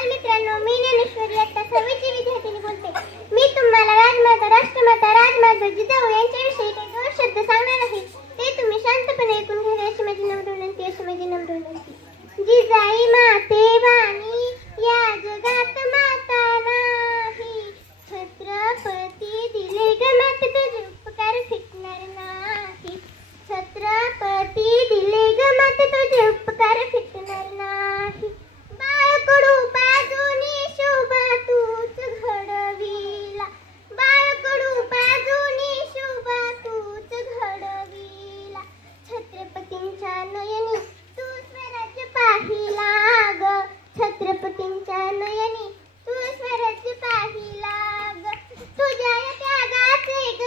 बालमित्रांनो, मी ज्ञानेश्वरी इयत्ता 6वी ची विद्यार्थिनी बोलते. मी तुम्हाला राजमाता, राष्ट्रमाता, राजमाता जिजाऊ यांच्याविषयी काही 2 शब्द सांगणार आहे. ते तुम्ही शांतपणे ऐकून घ्या. अशी माझी नम्र विनंती, अशी माझी नम्र विनंती. जिजाई माते वाणी या जगात माता नाही. छत्रपती दिले ग माते तुझे उपकार फिटणार नाही. छत्रपती दिले ग माते तुझे उपकार फिटणार नाही. बाळकडू बाजूनी शोभा तूच घडविला. बाळकडू बाजूनी शोभा तूच घडविला. छत्रपतींच्या नयनी तू स्वराज्य पाहिला ग. छत्रपतींच्या नयनी तू स्वराज्य पाहिला ग. तुझ्या या त्यागाचे ग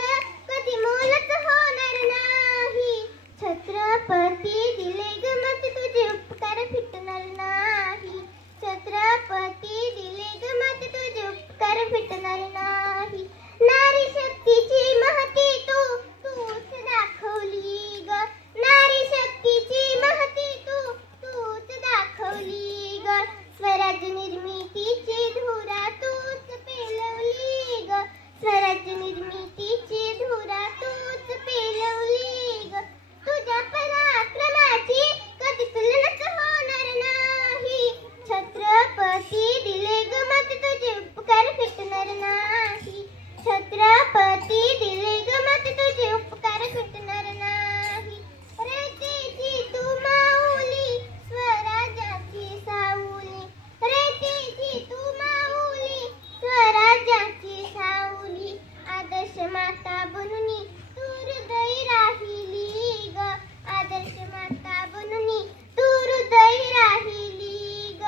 कधी मोलच होणार नाही. छत्रपती दिले ग माते तुझे उपकार फिटणार नाही. छत्रपती दिले ग माते तुझे उपकार फिटणार नाही. नारी शक्तीची महती तूच दाखवली ग. नारी शक्तीची महती तूच दाखवली ग. स्वराज्य निर्मितीची धुरा तूच पेलवली ग. स्वराज्य निर्मितीची धुरा तूच पेलवली ग. तुझ्या पराक्रमाची कधी तुलनाच होणार नाही. छत्रपती दिले ग माते तुझे उपकार फिटणार नाही. छत्रपती दिले ग माते तुझे उपकार फिटणार नाही. रेतीची तू माऊली स्वराज्याची सावली. रेतीची तू माऊली स्वराज्याची सावली. आदर्श माता बनूनी तू हृदय राहिली ग. आदर्श माता बनूनी तू हृदय राहिली ग.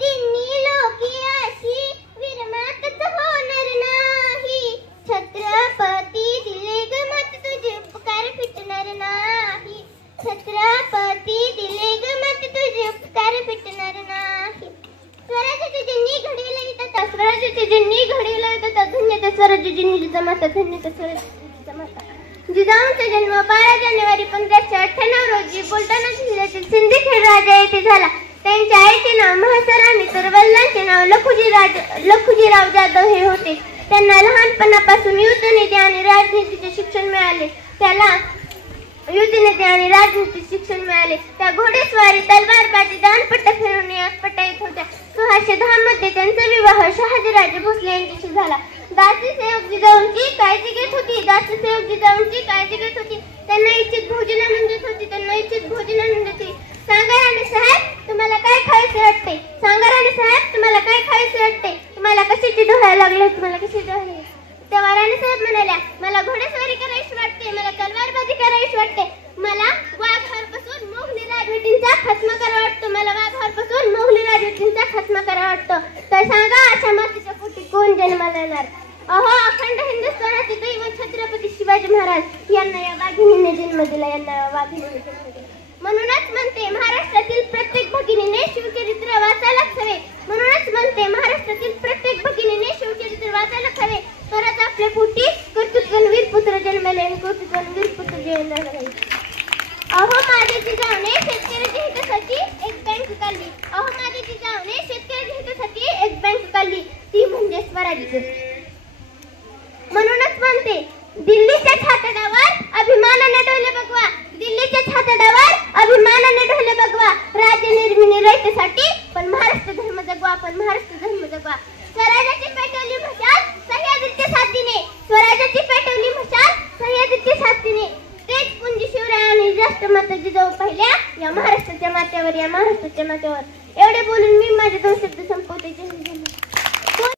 तिन्ही लोकी अशी वीरमाताच होणार नाही. छत्रपती दिले ग माते तुझे उपकार फिटणार नाही. छत्रपती दिले ग माते तुझे उपकार फिटणार नाही. स्वराज्याचे ज्यांनी घडविले येतात, स्वराज्याचे ज्यांनी घडविले येतात, धन्य ते स्वराज्य ज्यांनी जिजामाता, धन्य ते स्वराज्य जिजामाता. जिजाऊंचा जन्म 12 जानेवारी 1598 रोजी बुलढाणा जिल्ह्यातील सिंदखेड राजा येथे झाला. त्यांच्या आईचे नाव म्हसराणी तर वडिलांचे नाव लखुजीराव जाधव हे होते. त्यांना लहानपणापासून युद्धनीती आणि राजनीतीचे शिक्षण मिळाले. त्या घोडेस्वारी, तलवारबाजी, दांडपट्टा फिरवणे यात पट्टा येत होत्या. 1610 मध्ये त्यांचा विवाह शहाजीराजे भोसले यांच्याशी झाला. दासी सेवक जिजाऊंची काळजी घेत होती. त्यांना इच्छित भोजन आणून देत होती. सांगा राणे साहेब तुम्हाला काय खायचे वाटते. तुम्हाला कशाची डोळा लागले. तेव्हा राणे साहेब म्हणाल्या, मला घोडेस्वारी करायची वाटते, मला तलवारबाजी करायची वाटते, मला वाघावर बसून मोगली राजवटींचा खात्मा करावा वाटतो. तर सांगा अशा मातीच्या पोटी कोण जन्माला येणार. अहो अखंड हिंदुस्थानाचे दैवत छत्रपती शिवाजी महाराज यांना या वाघिणीने जन्म दिला. म्हणूनच म्हणते महाराष्ट्रातील प्रत्येक भगिनीने शिवचरित्र वाचायलाच हवे. तरच आपल्या पोटी कर्तृत्ववान वीरपुत्र जन्मले आणि कर्तृत्ववान वीरपुत्र जन्मला राहील. अहो माझ्या जिजाऊने शेतकऱ्याच्या हितासाठी एक बँक काढली. ती म्हणजे स्वराज्य. म्हणूनच म्हणते दिल्लीच्या छातडावर अभिमानाने डोले बघवा. राज्य निर्मिती रयतेसाठी पण महाराष्ट्र धर्म जगवा. स्वराज्याची पेटवली मशाल सह्याद्रीच्या साथीने. तेच पुंजी शिवराय आणि राष्ट्रमाता जिजाऊ पाहिल्या या महाराष्ट्राच्या माथ्यावर. एवढे बोलून मी माझे 2 शब्द संपवते. जय हिंद.